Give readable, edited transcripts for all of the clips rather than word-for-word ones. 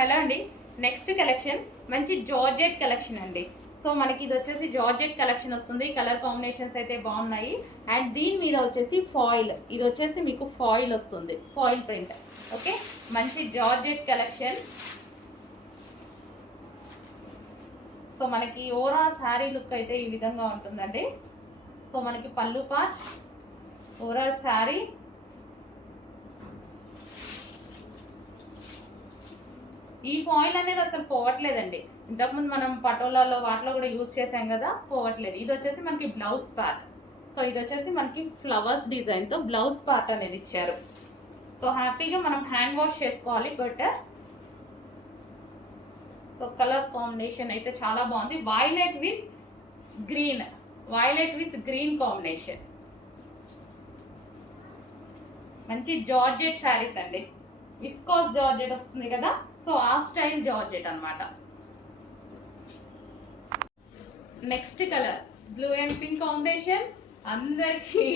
Hello అండి. Next collection మంచి georgette collection అండి. సో మనకి ఇది వచ్చేసి జార్జెట్ కలెక్షన్ వస్తుంది. కలర్ కాంబినేషన్స్ అయితే బాగున్నాయి. అండ్ దీని మీద వచ్చేసి ఫాయిల్, ఇది వచ్చేసి మీకు ఫాయిల్ వస్తుంది, ఫాయిల్ ప్రింట్. ఓకే, మంచి జార్జెట్ కలెక్షన్. సో మనకి ఓవరాల్ శారీ లుక్ అయితే ఈ విధంగా ఉంటుందండి. సో మనకి పళ్ళు పార్ట్, ఓవరాల్ శారీ. ఈ ఫాయిల్ అనేది అసలు పోవట్లేదండి. ఇంతకుముందు మనం పటోలాలో వాటిలో కూడా యూజ్ చేసాం కదా, పోవట్లేదు. ఇది వచ్చేసి మనకి బ్లౌజ్ పార్ట్. సో ఇది వచ్చేసి మనకి ఫ్లవర్స్ డిజైన్తో బ్లౌజ్ పార్ట్ అనేది ఇచ్చారు. సో హ్యాపీగా మనం హ్యాండ్ వాష్ చేసుకోవాలి బెటర్. సో కలర్ కాంబినేషన్ అయితే చాలా బాగుంది. Violet with green, violet with green combination. మంచి జార్జెట్ శారీస్ అండి. విస్కోస్ జార్జెట్ వస్తుంది కదా, సో ఆ స్టైల్ జార్జెట్ అన్నమాట. Next colour blue and pink combination. అందరికి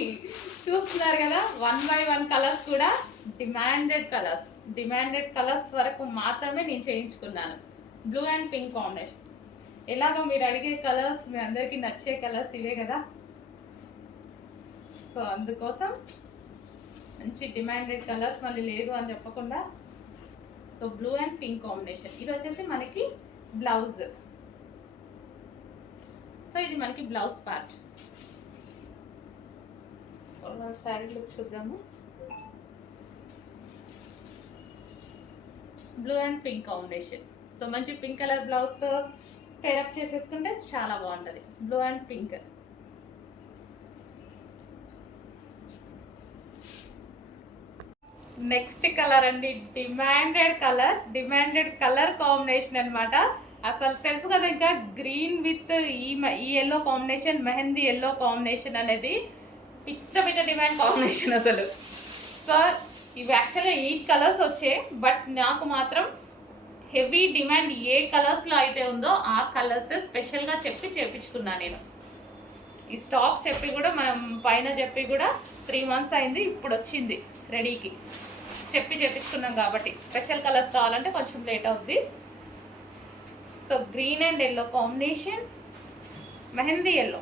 చూస్తున్నారు కదా, 1 by 1 కలర్స్ కూడా డిమాండెడ్ కలర్స్. డిమాండెడ్ కలర్స్ వరకు మాత్రమే నేను చేయించుకున్నాను. Blue and pink combination. ఎలాగో మీరు అడిగే కలర్స్, మీ అందరికీ నచ్చే కలర్స్ ఇవే కదా, సో అందుకోసం మంచి డిమాండెడ్ కలర్స్ మళ్ళీ లేదు అని చెప్పకుండా. So blue and pink combination. ఇది వచ్చేసి మనకి బ్లౌజ్. సో ఇది మనకి బ్లౌజ్ పార్ట్. శారీ లుక్ చూద్దాము. Blue and pink combination. So మంచి పింక్ కలర్ బ్లౌజ్తో పేరప్ చేసేసుకుంటే చాలా బాగుంటుంది. Blue and pink. Next colour అండి, డిమాండెడ్ కలర్ కాంబినేషన్ అనమాట. అసలు తెలుసు కదా, ఇంకా గ్రీన్ విత్ ఈ yellow combination, mehndi yellow combination అనేది పిచ్చ డిమాండ్ కాంబినేషన్ అసలు. సో ఇవి యాక్చువల్గా 8 కలర్స్ వచ్చాయి, బట్ నాకు మాత్రం హెవీ డిమాండ్ ఏ కలర్స్లో అయితే ఉందో ఆ కలర్స్ స్పెషల్గా చెప్పి చేయించుకున్నాను నేను. ఈ స్టాక్ చెప్పి కూడా, మనం పైన చెప్పి కూడా 3 months అయింది, ఇప్పుడు వచ్చింది రెడీకి. చెప్పి చేయించుకున్నాం కాబట్టి స్పెషల్ కలర్స్ కావాలంటే కొంచెం లేట్ అవుద్ది. So green and yellow combination, mehndi yellow.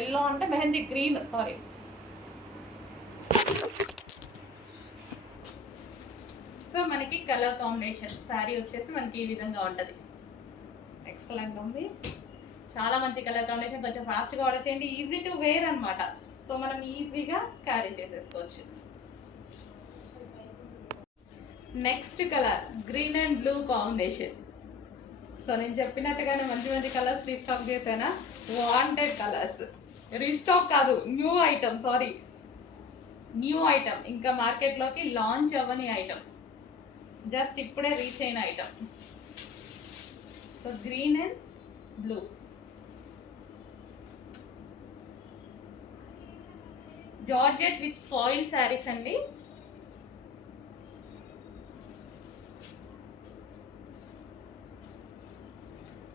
Yellow అంటే మెహందీ గ్రీన్, సారీ. సో మనకి కలర్ కాంబినేషన్ శారీ వచ్చేసి మనకి ఈ విధంగా ఉంటుంది. ఎక్సలెంట్ ఉంది, చాలా మంచి కలర్ కాంబినేషన్. కొంచెం ఫాస్ట్గా ఆర్డర్ చేయండి. ఈజీ టు వేర్ అనమాట. సో మనం ఈజీగా క్యారీ చేసేసుకోవచ్చు. Next colour green and blue combination. So నేను చెప్పినట్టుగానే మంచి కలర్స్ రీస్టాక్ చేశానా. వాంటెడ్ కలర్స్, రీస్టాక్ కాదు, new item, sorry, new item. ఇంకా మార్కెట్లోకి లాంచ్ అవ్వని ఐటమ్, జస్ట్ ఇప్పుడే రీచ్ అయిన item. So green and blue. Georgette with foil saris అండి.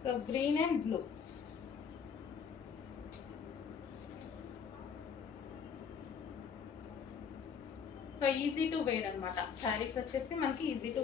So green and blue. So easy to wear అనమాట. శారీస్ వచ్చేసి మనకి ఈజీ టు